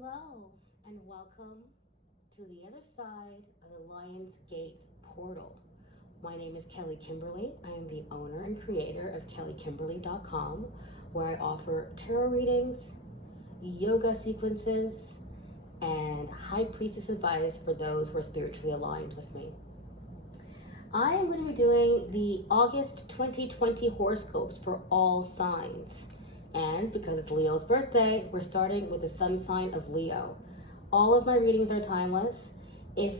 Hello and welcome to the other side of the Lion's Gate portal. My name is Kelly Kimberly. I am the owner and creator of kellykimberly.com, where I offer tarot readings, yoga sequences, and high priestess advice for those who are spiritually aligned with me. I am going to be doing the August 2020 horoscopes for all signs. And because it's Leo's birthday, we're starting with the sun sign of Leo. All of my readings are timeless. If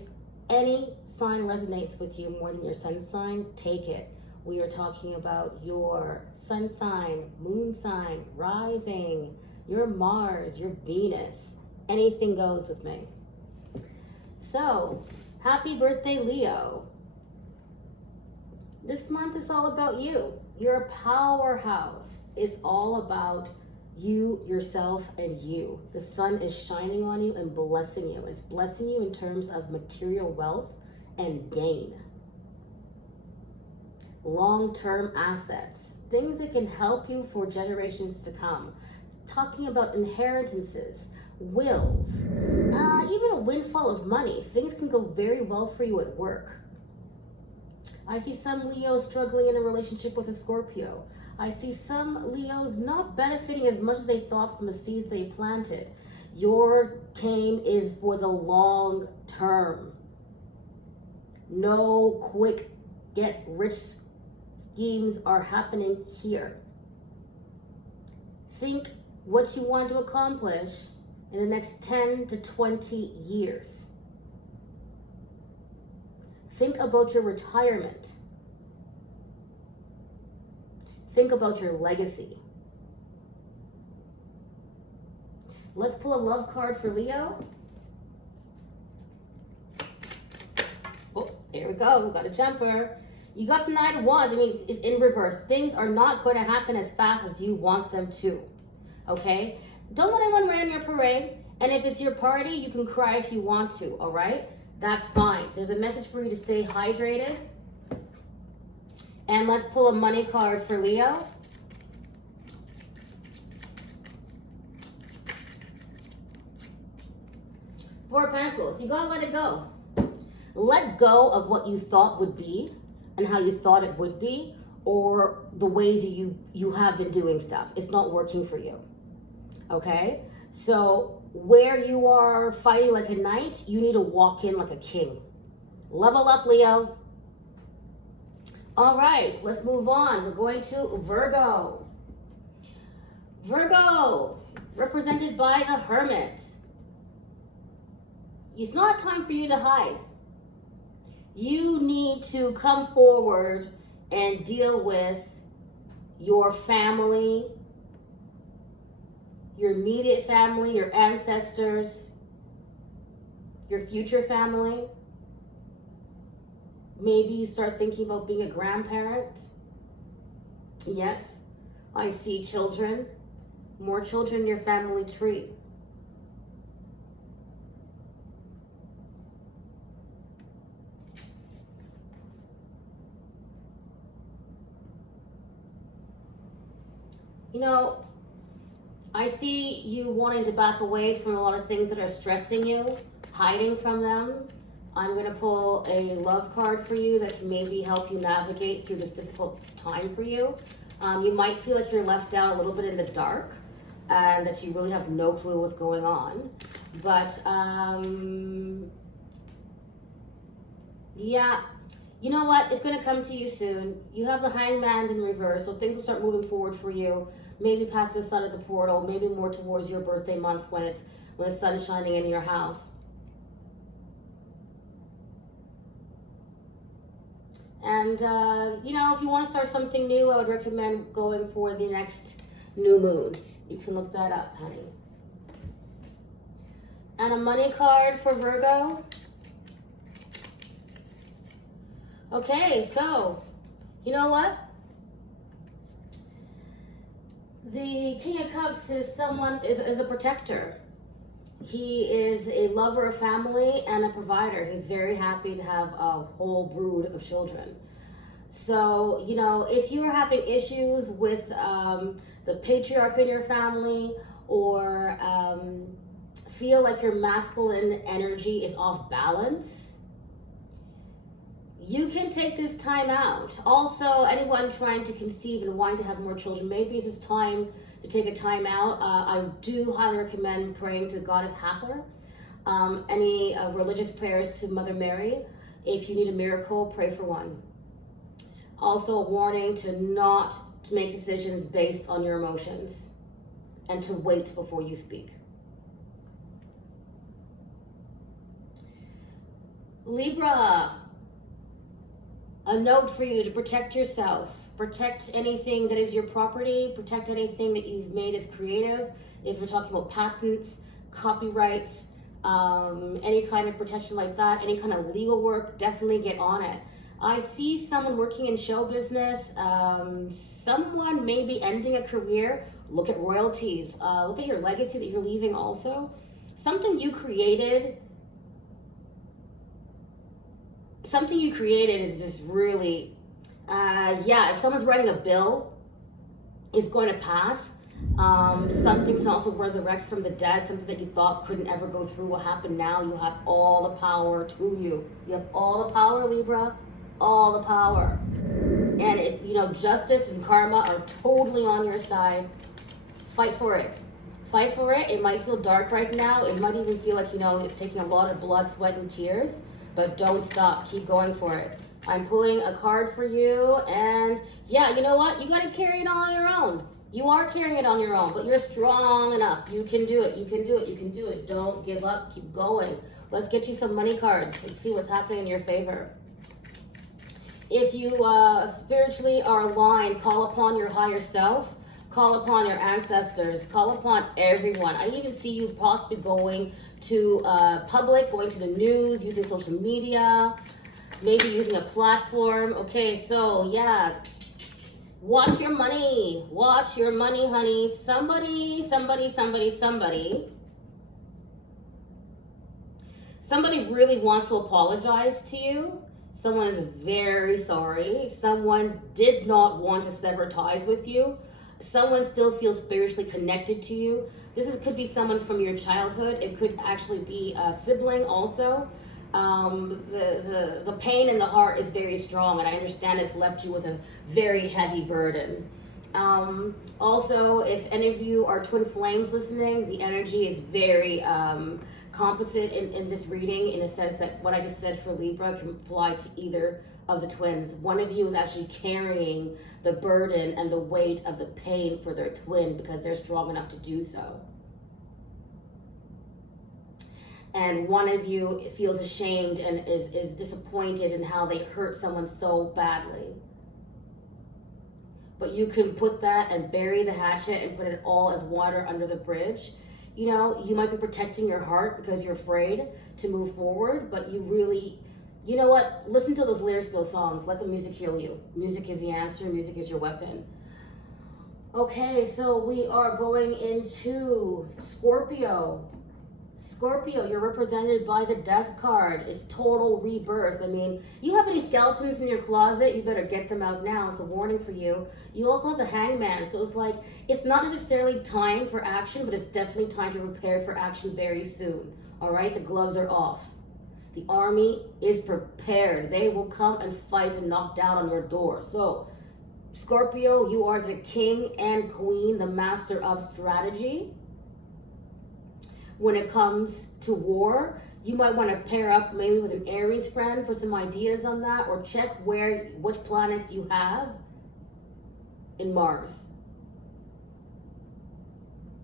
any sign resonates with you more than your sun sign, take it. We are talking about your sun sign, moon sign, rising, your Mars, your Venus. Anything goes with me. So, happy birthday, Leo. This month is all about you. You're a powerhouse. It's all about you, yourself, and you. The sun is shining on you and blessing you. It's blessing you in terms of material wealth and gain. Long-term assets, things that can help you for generations to come. Talking about inheritances, wills, even a windfall of money. Things can go very well for you at work. I see some Leos struggling in a relationship with a Scorpio. I see some Leos not benefiting as much as they thought from the seeds they planted. Your game is for the long term. No quick get rich schemes are happening here. Think what you want to accomplish in the next 10 to 20 years. Think about your retirement. Think about your legacy. Let's pull a love card for Leo. Oh, there we go. We got a jumper. You got the Knight of Wands. I mean, it's in reverse. Things are not going to happen as fast as you want them to. Okay? Don't let anyone rain on your parade. And if it's your party, you can cry if you want to. All right? That's fine. There's a message for you to stay hydrated. And let's pull a money card for Leo. Four of Pentacles. You gotta let it go. Let go of what you thought would be and how you thought it would be, or the ways you have been doing stuff. It's not working for you. Okay? So where you are fighting like a knight, you need to walk in like a king. Level up, Leo. All right, let's move on. We're going to Virgo. Virgo, represented by the Hermit. It's not time for you to hide. You need to come forward and deal with your family, your immediate family, your ancestors, your future family. Maybe you start thinking about being a grandparent. Yes, I see children. More children in your family tree. You know, I see you wanting to back away from a lot of things that are stressing you, hiding from them. I'm going to pull a love card for you that can maybe help you navigate through this difficult time for you. You might feel like you're left out a little bit in the dark and that you really have no clue what's going on. But, yeah, you know what? It's going to come to you soon. You have the Hangman in reverse, so things will start moving forward for you. Maybe past this side of the portal, maybe more towards your birthday month when the sun is shining in your house. And, you know, if you want to start something new, I would recommend going for the next new moon. You can look that up, honey. And a money card for Virgo. Okay, so, you know what? The King of Cups is a protector. He is a lover of family and a provider. He's very happy to have a whole brood of children. So, you know, if you are having issues with the patriarch in your family or feel like your masculine energy is off balance, you can take this time out. Also, anyone trying to conceive and wanting to have more children, maybe this is time to take a time out. I do highly recommend praying to Goddess Hathor. Any religious prayers to Mother Mary. If you need a miracle, pray for one. Also, a warning to not to make decisions based on your emotions and to wait before you speak. Libra, a note for you to protect yourself. Protect anything that is your property. Protect anything that you've made as creative. If we're talking about patents, copyrights, any kind of protection like that, any kind of legal work, definitely get on it. I see someone working in show business, someone maybe ending a career. Look at royalties. Look at your legacy that you're leaving also. Something you created is just really, if someone's writing a bill, it's going to pass. Something can also resurrect from the dead, something that you thought couldn't ever go through will happen now. You have all the power to you. You have all the power, Libra, all the power. And justice and karma are totally on your side. Fight for it. Fight for it. It might feel dark right now. It might even feel like, it's taking a lot of blood, sweat, and tears. But don't stop. Keep going for it. I'm pulling a card for you. And you know what? You got to carry it on your own. You are carrying it on your own, but you're strong enough. You can do it. You can do it. You can do it. Don't give up. Keep going. Let's get you some money cards and see what's happening in your favor. If you spiritually are aligned, call upon your higher self. Call upon your ancestors. Call upon everyone. I even see you possibly going to public, going to the news, using social media, maybe using a platform. Okay, so watch your money. Watch your money, honey. Somebody really wants to apologize to you. Someone is very sorry. Someone did not want to sever ties with you. Someone still feels spiritually connected to you. Could be someone from your childhood. It could actually be a sibling also. The pain in the heart is very strong, and I understand it's left you with a very heavy burden. Also, if any of you are twin flames listening, the energy is very composite in this reading, in a sense that what I just said for Libra can apply to either of the twins. One of you is actually carrying the burden and the weight of the pain for their twin because they're strong enough to do so. And one of you feels ashamed and is disappointed in how they hurt someone so badly. But you can put that and bury the hatchet and put it all as water under the bridge. You might be protecting your heart because you're afraid to move forward, but you really, you know what? Listen to those lyrics, those songs. Let the music heal you. Music is the answer. Music is your weapon. Okay, so we are going into Scorpio. Scorpio, you're represented by the Death card. It's total rebirth. I mean, you have any skeletons in your closet, you better get them out now. It's a warning for you. You also have the Hangman. So it's like, it's not necessarily time for action, but it's definitely time to prepare for action very soon. All right, the gloves are off. The army is prepared. They will come and fight and knock down on your door. So, Scorpio, you are the king and queen, the master of strategy. When it comes to war, you might want to pair up maybe with an Aries friend for some ideas on that, or check which planets you have in Mars.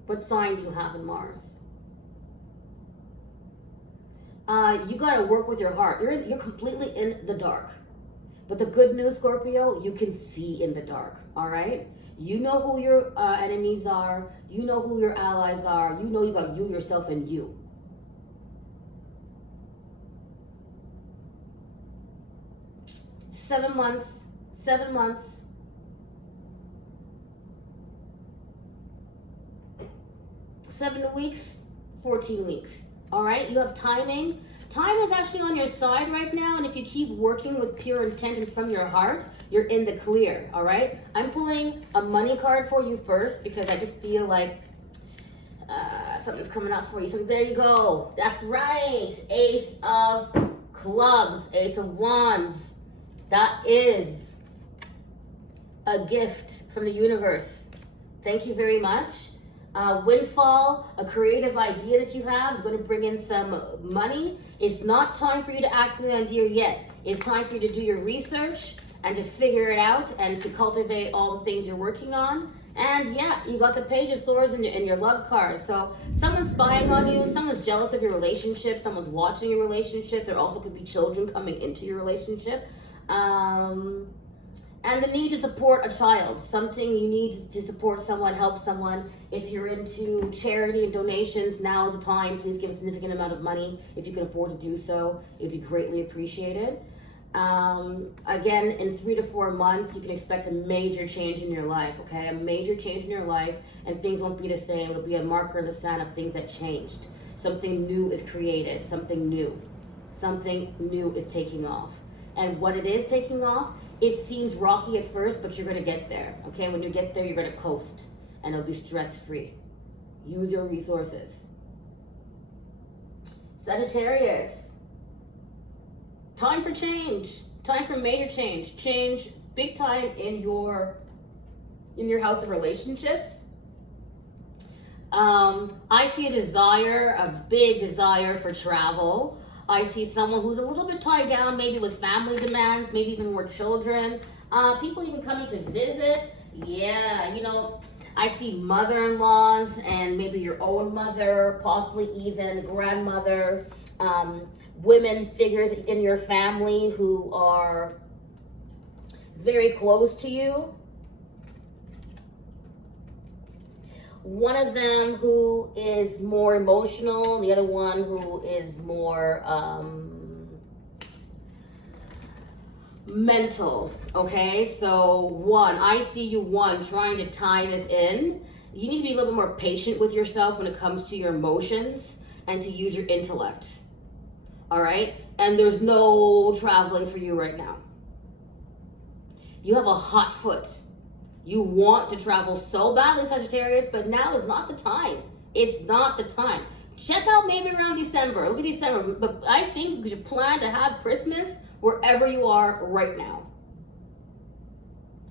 What sign do you have in Mars? You got to work with your heart. You're completely in the dark. But the good news, Scorpio, you can see in the dark, all right? You know who your enemies are. You know who your allies are. You know you got you, yourself, and you. Seven months. 7 weeks, 14 weeks. All right, you have timing. Time is actually on your side right now, and if you keep working with pure intent and from your heart, you're in the clear, all right? I'm pulling a money card for you first because I just feel like something's coming up for you. So there you go. That's right. Ace of Clubs, Ace of Wands. That is a gift from the universe. Thank you very much. Windfall, a creative idea that you have is going to bring in some money. It's not time for you to act on the idea yet. It's time for you to do your research and to figure it out and to cultivate all the things you're working on. And yeah, you got the Page of Swords in your love card. So someone's spying on you, someone's jealous of your relationship, someone's watching your relationship. There also could be children coming into your relationship. And the need to support a child, something you need to support someone, help someone. If you're into charity and donations, now is the time. Please give a significant amount of money if you can afford to do so. It would be greatly appreciated. Again, in 3 to 4 months, you can expect a major change in your life, okay? A major change in your life, and things won't be the same. It'll be a marker in the sand of things that changed. Something new is created, something new. Something new is taking off. And what it is taking off, it seems rocky at first, but you're gonna get there, okay? When you get there, you're gonna coast, and it'll be stress-free. Use your resources. Sagittarius. Time for change. Time for major change. Change big time in your house of relationships. I see a desire, a big desire for travel. I see someone who's a little bit tied down, maybe with family demands, maybe even more children. People even coming to visit. Yeah, you know, I see mother-in-laws and maybe your own mother, possibly even grandmother, women figures in your family who are very close to you. One of them who is more emotional, the other one who is more mental, okay? So I see you trying to tie this in. You need to be a little bit more patient with yourself when it comes to your emotions and to use your intellect, all right? And there's no traveling for you right now. You have a hot foot. You want to travel so badly, Sagittarius, but now is not the time. It's not the time. Check out maybe around December. Look at December. But I think you should plan to have Christmas wherever you are right now.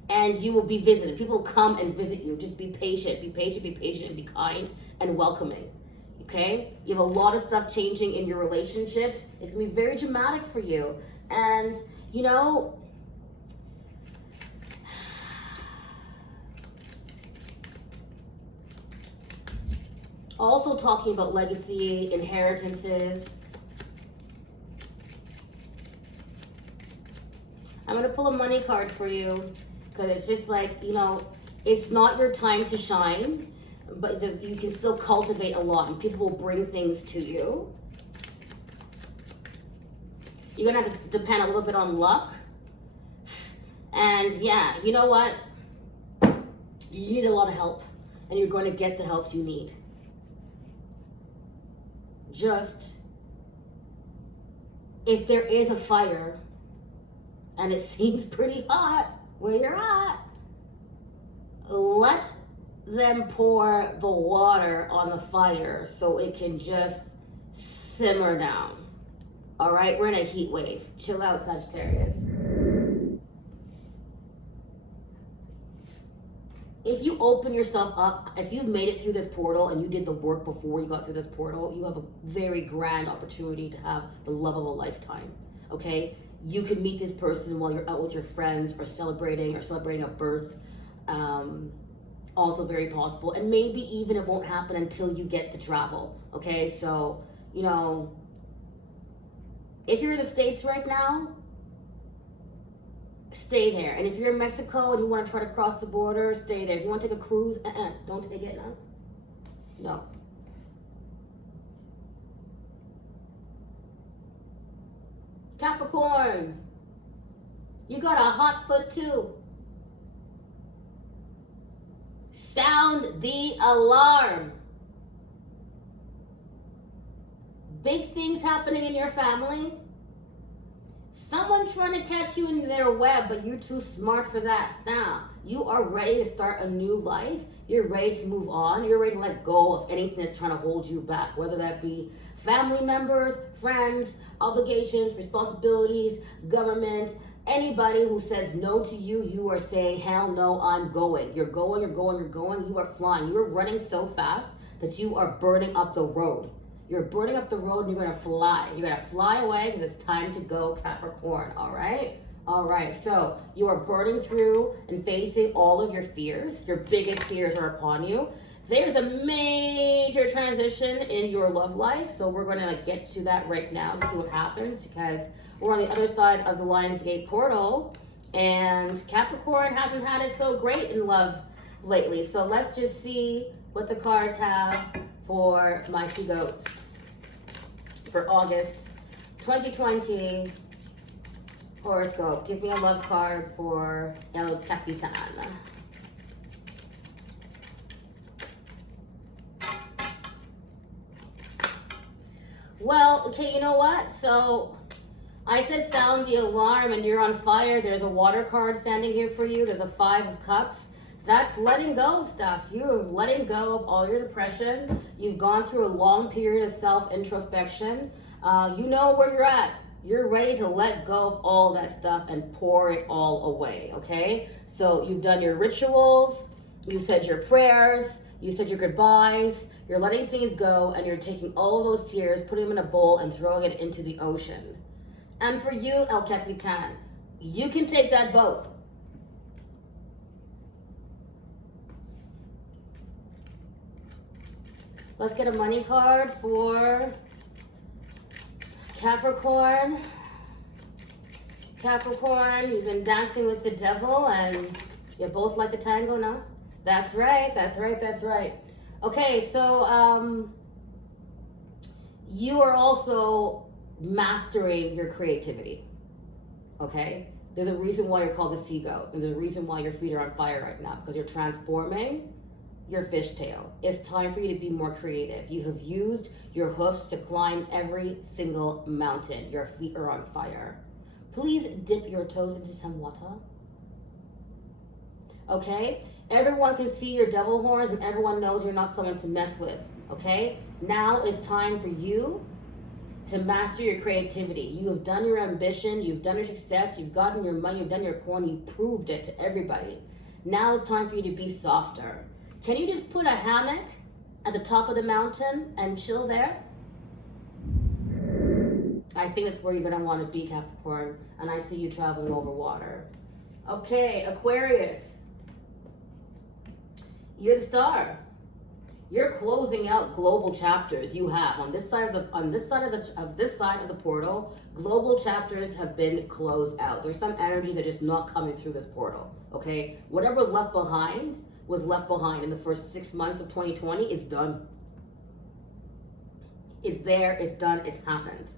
And you will be visited. People will come and visit you. Just be patient, be patient, be patient, and be kind and welcoming. Okay? You have a lot of stuff changing in your relationships. It's going to be very dramatic for you. And, you know, also talking about legacy, inheritances. I'm going to pull a money card for you because it's just like, you know, it's not your time to shine, but you can still cultivate a lot and people will bring things to you. You're going to have to depend a little bit on luck. And yeah, you know what? You need a lot of help and you're going to get the help you need. Just, if there is a fire and it seems pretty hot where you're at, let them pour the water on the fire so it can just simmer down. All right, we're in a heat wave. Chill out, Sagittarius. If you open yourself up, if you've made it through this portal and you did the work before you got through this portal, you have a very grand opportunity to have the love of a lifetime, okay? You could meet this person while you're out with your friends or celebrating a birth. Also very possible. And maybe even it won't happen until you get to travel, okay? So, you know, if you're in the States right now, stay there. And if you're in Mexico and you want to try to cross the border, stay there. If you want to take a cruise, don't take it now. No. Capricorn, you got a hot foot too. Sound the alarm. Big things happening in your family. Someone trying to catch you in their web, but you're too smart for that. Now, you are ready to start a new life. You're ready to move on. You're ready to let go of anything that's trying to hold you back, whether that be family members, friends, obligations, responsibilities, government, anybody who says no to you. You are saying, hell no, I'm going. You're going, you're going, you're going. You are flying. You are running so fast that you are burning up the road. You're burning up the road and you're going to fly. You're going to fly away because it's time to go, Capricorn, all right? All right, so you are burning through and facing all of your fears. Your biggest fears are upon you. There's a major transition in your love life, so we're going to get to that right now to see what happens, because we're on the other side of the Lionsgate portal, and Capricorn hasn't had it so great in love lately. So let's just see what the cards have for my sea goats for August 2020 horoscope. Give me a love card for El Capitan. Well, okay, you know what? So I said sound the alarm and you're on fire. There's a water card standing here for you. There's a 5 of cups. That's letting go of stuff. You're letting go of all your depression. You've gone through a long period of self-introspection. You know where you're at. You're ready to let go of all that stuff and pour it all away, okay? So you've done your rituals. You said your prayers. You said your goodbyes. You're letting things go, and you're taking all of those tears, putting them in a bowl, and throwing it into the ocean. And for you, El Capitan, you can take that boat. Let's get a money card for Capricorn. Capricorn, you've been dancing with the devil, and you both like the tango, no? That's right, that's right, that's right. Okay, so you are also mastering your creativity, okay? There's a reason why you're called a sea goat. There's a reason why your feet are on fire right now, because you're transforming your fishtail. It's time for you to be more creative. You have used your hoofs to climb every single mountain. Your feet are on fire. Please dip your toes into some water. Okay? Everyone can see your devil horns, and everyone knows you're not someone to mess with. Okay? Now it's time for you to master your creativity. You have done your ambition, you've done your success, you've gotten your money, you've done your coin, you've proved it to everybody. Now it's time for you to be softer. Can you just put a hammock at the top of the mountain and chill there? I think that's where you're gonna want to be, Capricorn, and I see you traveling over water. Okay, Aquarius. You're the star. You're closing out global chapters. You have on this side of the portal. Global chapters have been closed out. There's some energy that is not coming through this portal. Okay, whatever was left behind in the first 6 months of 2020. It's done. It's there. It's done. It's happened.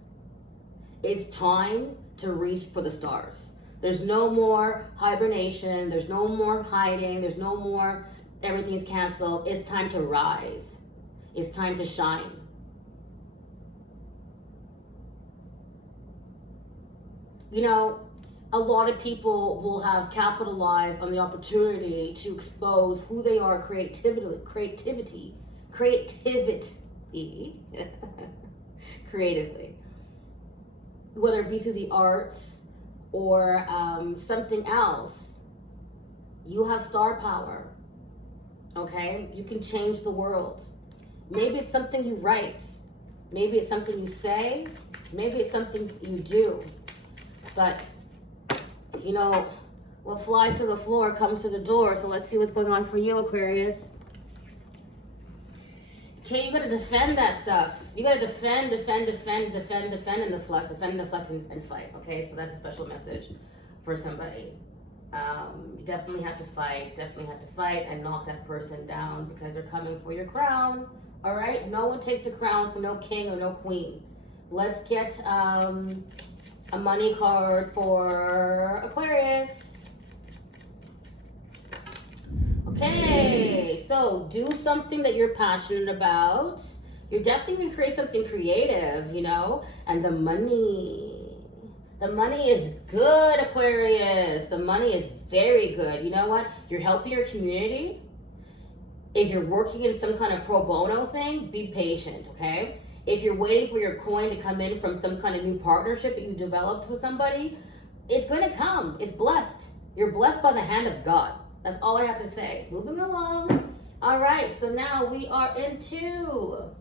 It's time to reach for the stars. There's no more hibernation. There's no more hiding. There's no more everything's canceled. It's time to rise. It's time to shine. You know, a lot of people will have capitalized on the opportunity to expose who they are creatively, whether it be through the arts or something else. You have star power. Okay, you can change the world. Maybe it's something you write. Maybe it's something you say. Maybe it's something you do. But, you know, what flies to the floor comes to the door. So let's see what's going on for you, Aquarius. Okay, you gotta defend that stuff. You gotta defend, and deflect, and fight. Okay, so that's a special message for somebody. You definitely have to fight and knock that person down, because they're coming for your crown. All right, no one takes the crown for no king or no queen. Let's get a money card for Aquarius. Okay, so do something that you're passionate about. You're definitely going to create something creative, you know, and the money is good, Aquarius. The money is very good. You know what? You're helping your community. If you're working in some kind of pro bono thing, be patient, okay? If you're waiting for your coin to come in from some kind of new partnership that you developed with somebody, it's going to come. It's blessed. You're blessed by the hand of God. That's all I have to say. Moving along. All right, so now we are into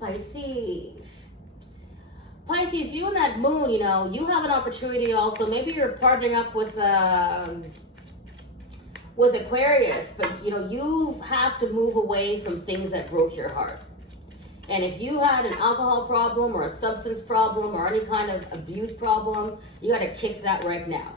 Pisces. Pisces, you and that moon, you know, you have an opportunity also. Maybe you're partnering up with Aquarius, but you know, you have to move away from things that broke your heart. And if you had an alcohol problem or a substance problem or any kind of abuse problem, you got to kick that right now,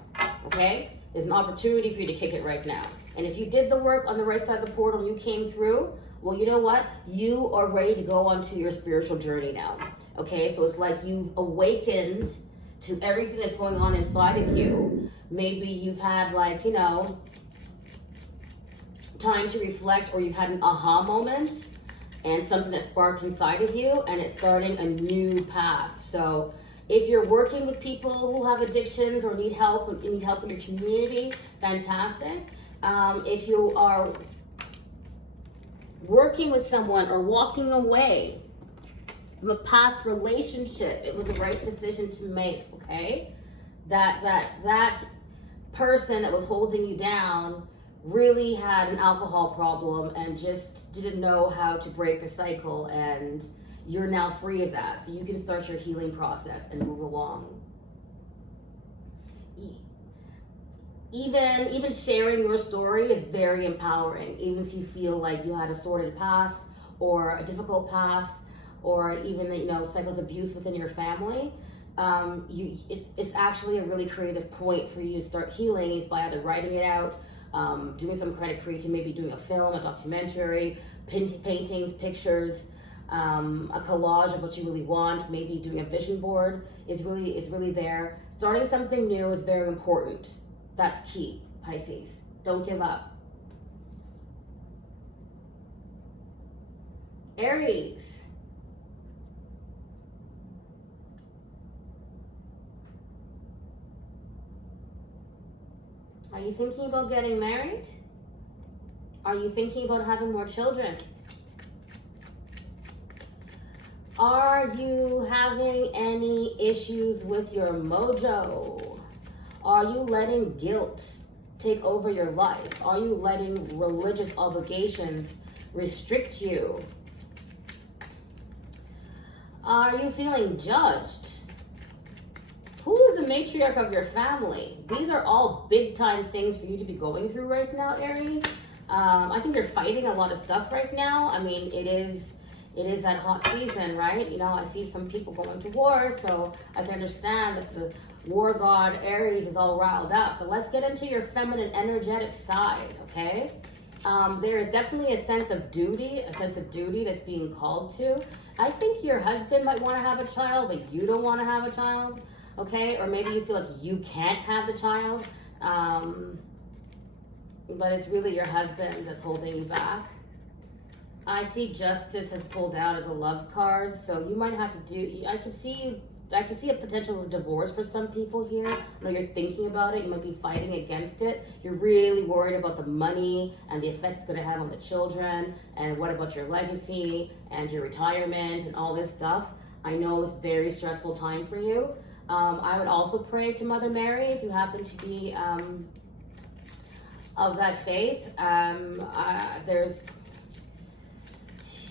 okay? There's an opportunity for you to kick it right now. And if you did the work on the right side of the portal and you came through, well, you know what? You are ready to go onto your spiritual journey now, okay? So it's like you've awakened to everything that's going on inside of you. Maybe you've had, like, you know, time to reflect, or you've had an aha moment and something that sparked inside of you, and it's starting a new path. So if you're working with people who have addictions or need help in your community, fantastic. If you are working with someone or walking away from a past relationship, it was the right decision to make, okay? That person that was holding you down really had an alcohol problem and just didn't know how to break the cycle, and you're now free of that. So you can start your healing process and move along. Even sharing your story is very empowering, even if you feel like you had a sordid past or a difficult past, or even, you know, cycles of abuse within your family. It's actually a really creative point for you to start healing, is by either writing it out, doing some kind of creative, maybe doing a film, a documentary, paintings, pictures, a collage of what you really want, maybe doing a vision board is really there. Starting something new is very important. That's key, Pisces. Don't give up. Aries. Are you thinking about getting married? Are you thinking about having more children? Are you having any issues with your mojo? Are you letting guilt take over your life? Are you letting religious obligations restrict you? Are you feeling judged? Who is the matriarch of your family? These are all big time things for you to be going through right now, Aries. I think you're fighting a lot of stuff right now. I mean, it is that hot season, right? You know, I see some people going to war, so I can understand that the war god Aries is all riled up. But let's get into your feminine energetic side, okay? There is definitely a sense of duty that's being called to. I think your husband might want to have a child, but you don't want to have a child, okay? Or maybe you feel like you can't have the child, but it's really your husband that's holding you back. I see justice has pulled out as a love card, so you might have to do, I can see a potential divorce for some people here. I know you're thinking about it, you might be fighting against it. You're really worried about the money and the effects it's gonna have on the children, and what about your legacy and your retirement and all this stuff. I know it's a very stressful time for you. I would also pray to Mother Mary if you happen to be of that faith.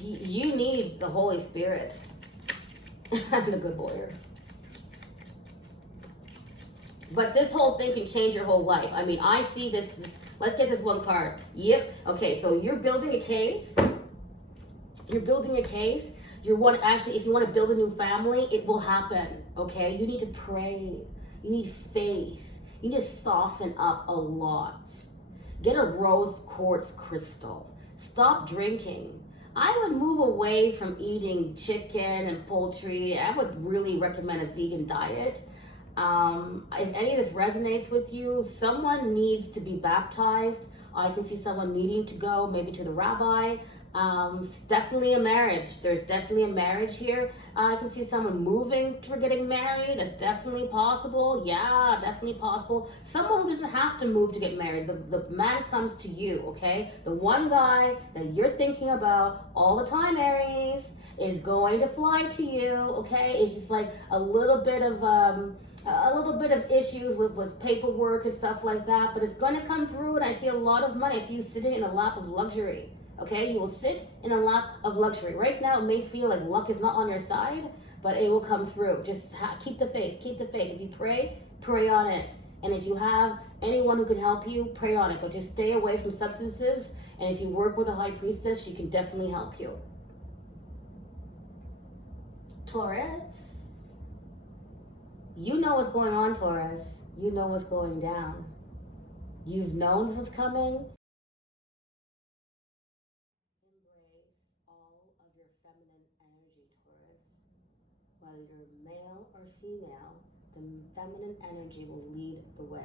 You need the Holy Spirit and a good lawyer. But this whole thing can change your whole life. I mean, I see this. Let's get this one card. Yep. Okay, so you're building a case. If you want to build a new family, it will happen. Okay? You need to pray. You need faith. You need to soften up a lot. Get a rose quartz crystal. Stop drinking. I would move away from eating chicken and poultry. I would really recommend a vegan diet. If any of this resonates with you, someone needs to be baptized. I can see someone needing to go maybe to the rabbi. Definitely a marriage. There's definitely a marriage here. I can see someone moving for getting married. That's definitely possible. Yeah, definitely possible. Someone who doesn't have to move to get married. The man comes to you, okay? The one guy that you're thinking about all the time, Aries, is going to fly to you, okay? It's just like a little bit of issues with paperwork and stuff like that, but it's going to come through, and I see a lot of money. I see you sitting in a lap of luxury. Okay, you will sit in a lap of luxury. Right now, it may feel like luck is not on your side, but it will come through. Just keep the faith. Keep the faith. If you pray on it. And if you have anyone who can help you, pray on it. But just stay away from substances. And if you work with a high priestess, she can definitely help you. Taurus. You know what's going on, Taurus. You know what's going down. You've known this was coming. Whether you're male or female, the feminine energy will lead the way.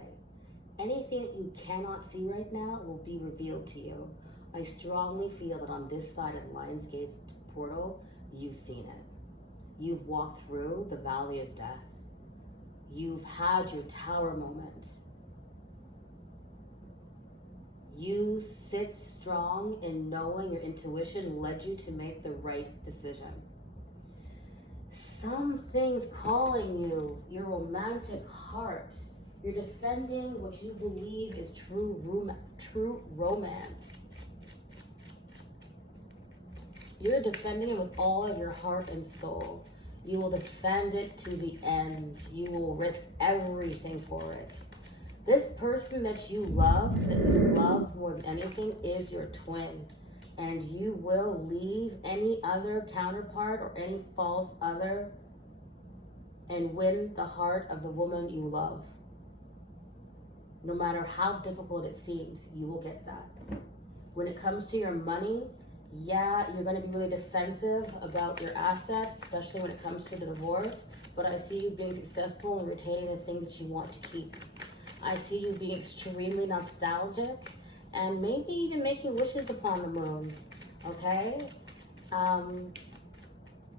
Anything that you cannot see right now will be revealed to you. I strongly feel that on this side of Lionsgate's portal, you've seen it. You've walked through the valley of death. You've had your tower moment. You sit strong in knowing your intuition led you to make the right decision. Something's calling you, your romantic heart. You're defending what you believe is true romance. You're defending it with all of your heart and soul. You will defend it to the end. You will risk everything for it. This person that you love more than anything, is your twin. And you will leave any other counterpart or any false other and win the heart of the woman you love. No matter how difficult it seems, you will get that. When it comes to your money, yeah, you're going to be really defensive about your assets, especially when it comes to the divorce. But I see you being successful in retaining the things that you want to keep. I see you being extremely nostalgic and maybe even making wishes upon the moon, okay?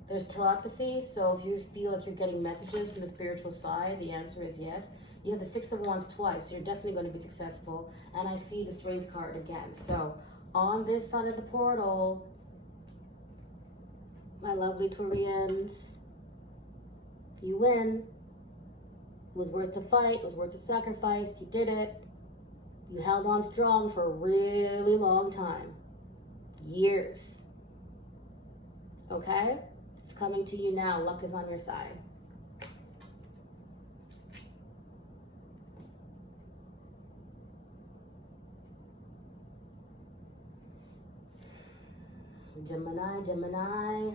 There's telepathy, so if you feel like you're getting messages from the spiritual side, the answer is yes. You have the Six of Wands twice, so you're definitely going to be successful. And I see the Strength card again. So on this side of the portal, my lovely Taurians, you win. It was worth the fight, it was worth the sacrifice, you did it. You held on strong for a really long time. Years. Okay? It's coming to you now. Luck is on your side. Gemini.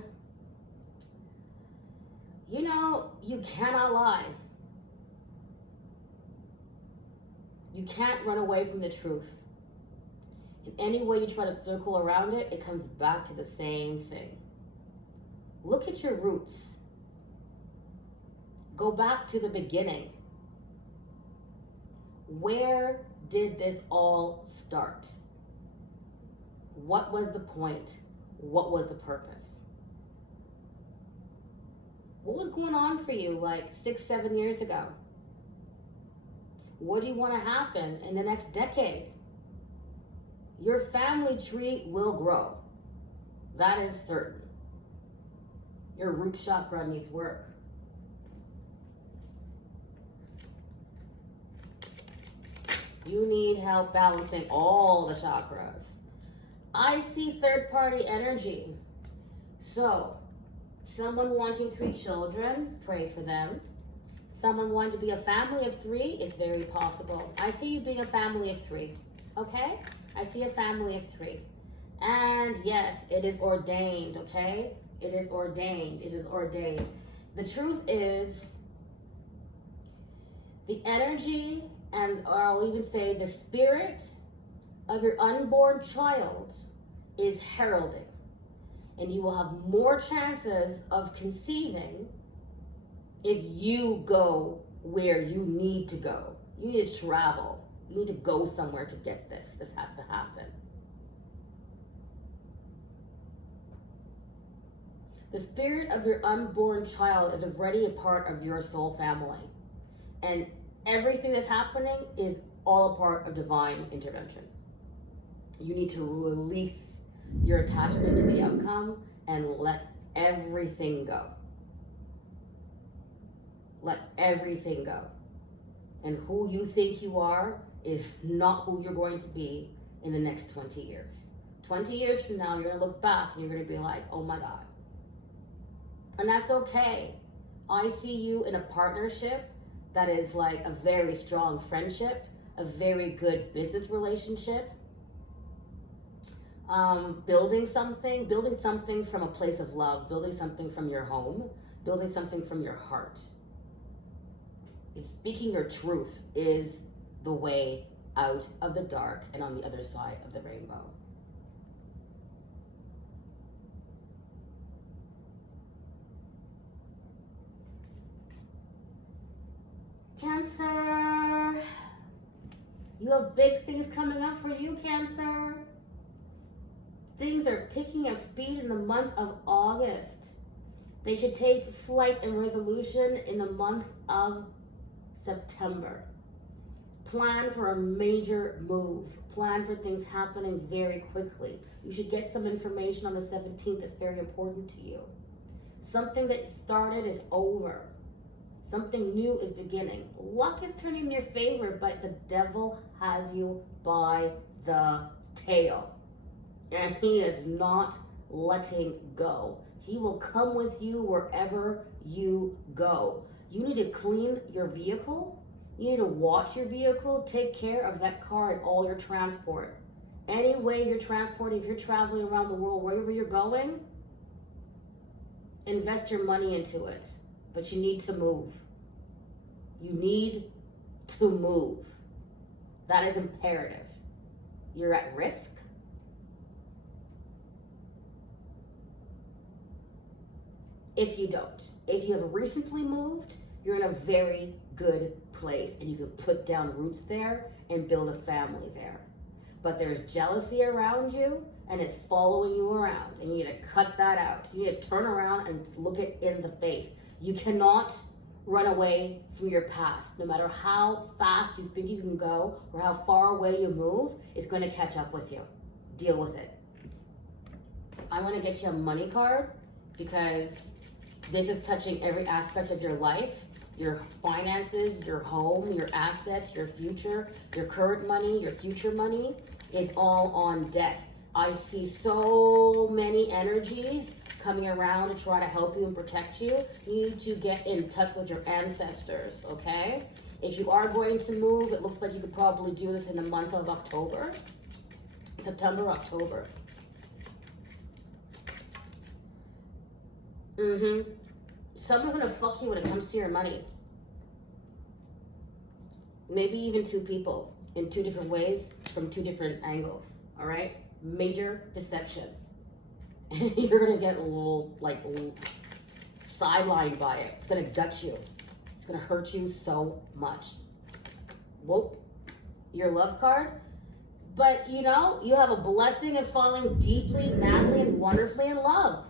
You know, you cannot lie. You can't run away from the truth. In any way you try to circle around it, it comes back to the same thing. Look at your roots. Go back to the beginning. Where did this all start? What was the point? What was the purpose? What was going on for you like 6-7 years ago? What do you want to happen in the next decade? Your family tree will grow. That is certain. Your root chakra needs work. You need help balancing all the chakras. I see third-party energy. So, someone wanting 3 children, pray for them. Someone wanting to be a family of 3 is very possible. I see you being a family of 3, okay? I see a family of 3. And yes, it is ordained, okay? It is ordained. It is ordained. The truth is, the energy, or I'll even say the spirit of your unborn child is heralding. And you will have more chances of conceiving if you go where you need to go. You need to travel. You need to go somewhere to get this. This has to happen. The spirit of your unborn child is already a part of your soul family. And everything that's happening is all a part of divine intervention. You need to release your attachment to the outcome and let everything go. Let everything go. And who you think you are is not who you're going to be in the next 20 years. 20 years from now, you're going to look back and you're going to be like, oh my God. And that's okay. I see you in a partnership that is like a very strong friendship, a very good business relationship. Building something from a place of love, building something from your home, building something from your heart. Speaking your truth is the way out of the dark and on the other side of the rainbow. Cancer, you have big things coming up for you, Cancer. Things are picking up speed in the month of August. They should take flight and resolution in the month of September. Plan for a major move. Plan for things happening very quickly. You should get some information on the 17th that's very important to you. Something that started is over. Something new is beginning. Luck is turning in your favor, but the devil has you by the tail. And he is not letting go. He will come with you wherever you go. You need to clean your vehicle. You need to watch your vehicle. Take care of that car and all your transport. Any way you're transporting, if you're traveling around the world, wherever you're going, invest your money into it. But you need to move. You need to move. That is imperative. You're at risk. If you don't. If you have recently moved, you're in a very good place and you can put down roots there and build a family there. But there's jealousy around you and it's following you around, and you need to cut that out. You need to turn around and look it in the face. You cannot run away from your past. No matter how fast you think you can go or how far away you move, it's going to catch up with you. Deal with it. I'm going to get you a money card because this is touching every aspect of your life. Your finances, your home, your assets, your future, your current money, your future money is all on deck. I see so many energies coming around to try to help you and protect you. You need to get in touch with your ancestors, okay? If you are going to move, it looks like you could probably do this in the month of October. September, October. Someone's gonna fuck you when it comes to your money. Maybe even two people in two different ways from two different angles, all right? Major deception. And you're gonna get sidelined by it. It's gonna gut you. It's gonna hurt you so much. Whoop. Your love card. But you know, you have a blessing of falling deeply, madly, and wonderfully in love.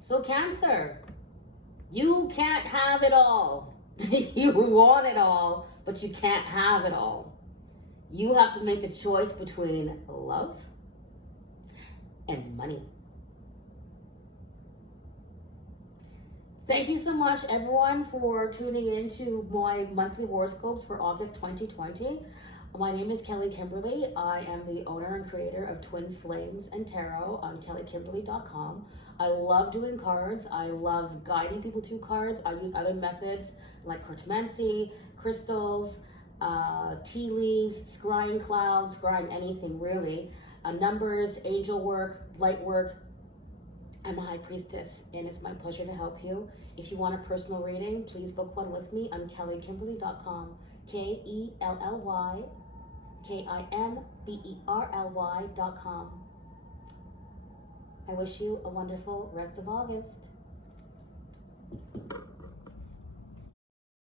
So Cancer, you can't have it all. You want it all, but you can't have it all. You have to make the choice between love and money. Thank you so much, everyone, for tuning in to my monthly horoscopes for August 2020. My name is Kelly Kimberly. I am the owner and creator of Twin Flames and Tarot on kellykimberly.com. I love doing cards. I love guiding people through cards. I use other methods like cartomancy, crystals, tea leaves, scrying clouds, scrying anything really, numbers, angel work, light work. I'm a high priestess and it's my pleasure to help you. If you want a personal reading, please book one with me on kellykimberly.com. KELLYKIMBERLY.com. I wish you a wonderful rest of August.